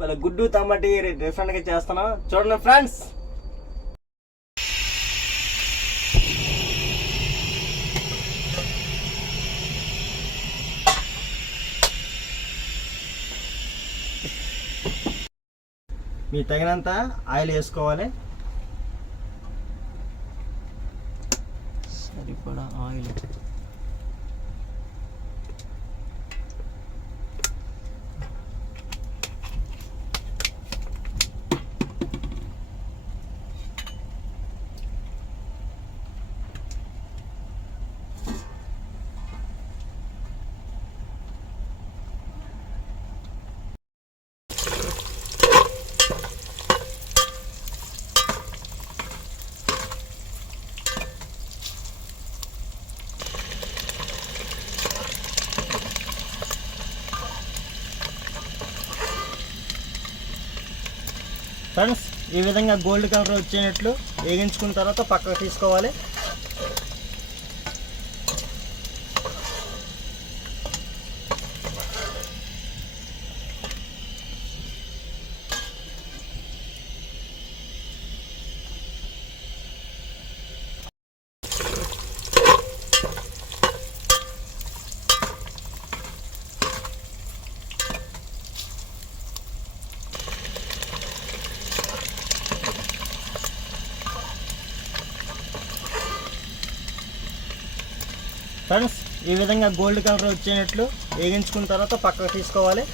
వాళ్ళ గుడ్డు టమాటీ డిఫరెంట్గా చేస్తున్నాం చూడండి ఫ్రెండ్స్. మీ తగినంత ఆయిల్ వేసుకోవాలి. సరిపడా ఆయిల్. ఫ్రెండ్స్ ఈ విధంగా గోల్డ్ కలర్ వచ్చేటట్లు వేగించుకున్న తర్వాత పక్కకు తీసుకోవాలి. ఫ్రెండ్స్ ఈ విధంగా గోల్డ్ కలర్ వచ్చేటట్లు వేగించుకున్న తర్వాత పక్కకు తీసుకోవాలి.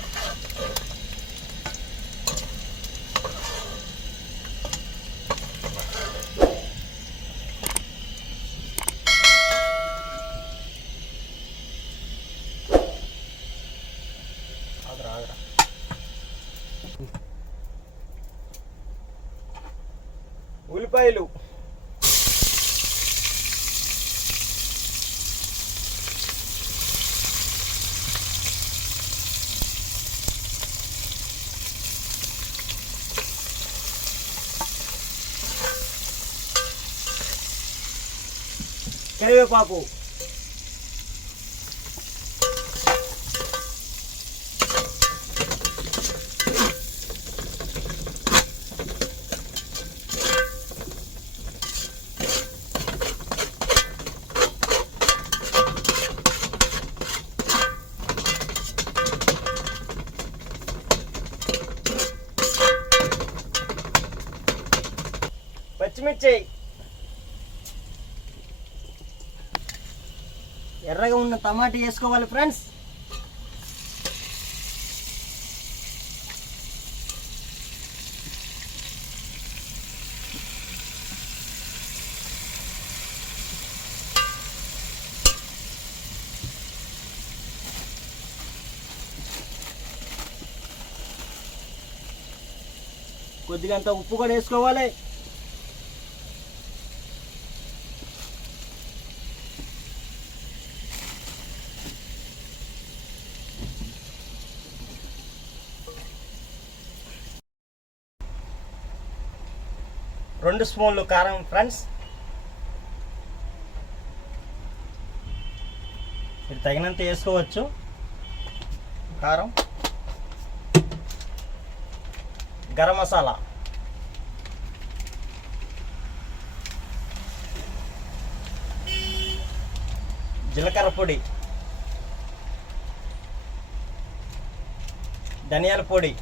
ఉల్లిపాయలు, కరివేపాకు, పచ్చిమిర్చి, ఎర్రగా ఉన్న టమాటా వేసుకోవాలి ఫ్రెండ్స్. కొద్దిగా అంత ఉప్పు కూడా వేసుకోవాలి. రెండు స్పూన్లు కారం ఫ్రెండ్స్. ఇది తగినంత వేసుకోవచ్చు కారం. గరం మసాలా, జీలకర్ర పొడి, ధనియాల పొడి,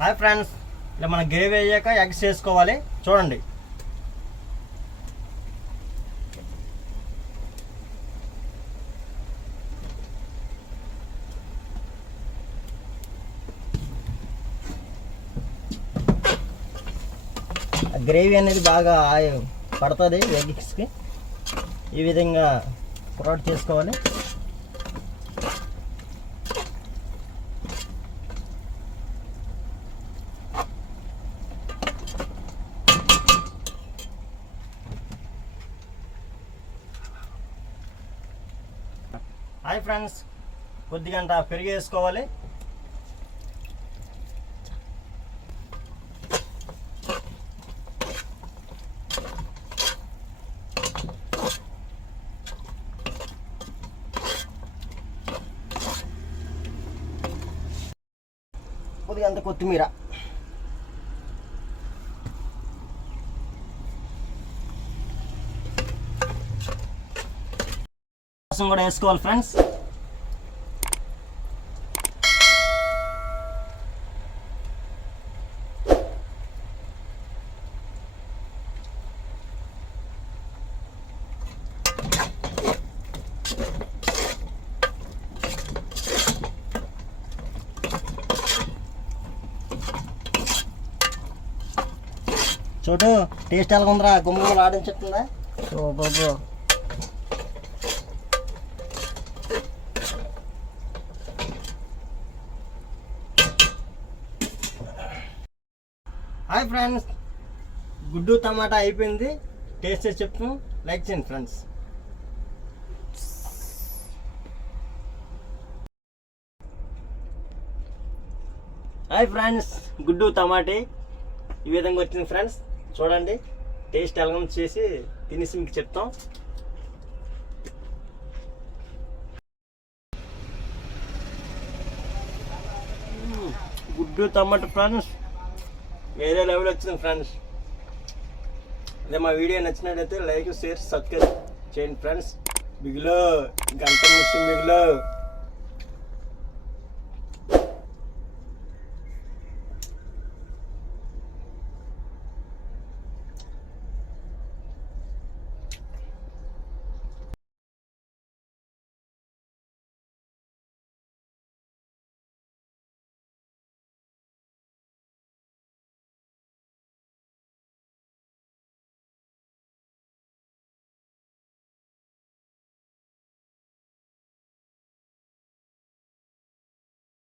హాయ్ ఫ్రెండ్స్, ఇలా మన గ్రేవీ అయ్యాక ఎగ్స్ వేసుకోవాలి. చూడండి గ్రేవీ అనేది బాగా పడుతుంది ఎగ్స్కి. ఈ విధంగా ఫ్రౌట్ చేసుకోవాలి. హాయ్ ఫ్రెండ్స్, కొద్దిగంట పెరుగు వేసుకోవాలి. కొద్దిగంత కొత్తిమీర, రసం కూడా వేసుకోవాలి ఫ్రెండ్స్. చూడు టేస్ట్ ఎలా ఉందిరా, గుమ్మలు ఆడించుతుందా? సూపర్. హాయ్ ఫ్రెండ్స్, గుడ్డు టమాటా అయిపోయింది. టేస్ట్ చేసి చెప్తాం, లైక్ చేయండి ఫ్రెండ్స్. హాయ్ ఫ్రెండ్స్, గుడ్డు టమాటీ ఈ విధంగా వచ్చింది ఫ్రెండ్స్. చూడండి టేస్ట్ ఎలా చేసి తినేసి మీకు చెప్తాం. గుడ్డు టమాటా ఫ్రెండ్స్ వేరే లెవెల్ వచ్చింది ఫ్రెండ్స్. అదే మా వీడియో నచ్చినట్టయితే లైక్, షేర్, సబ్స్క్రైబ్ చేయండి ఫ్రెండ్స్. మిగిలో గంట ముసి మిగిలో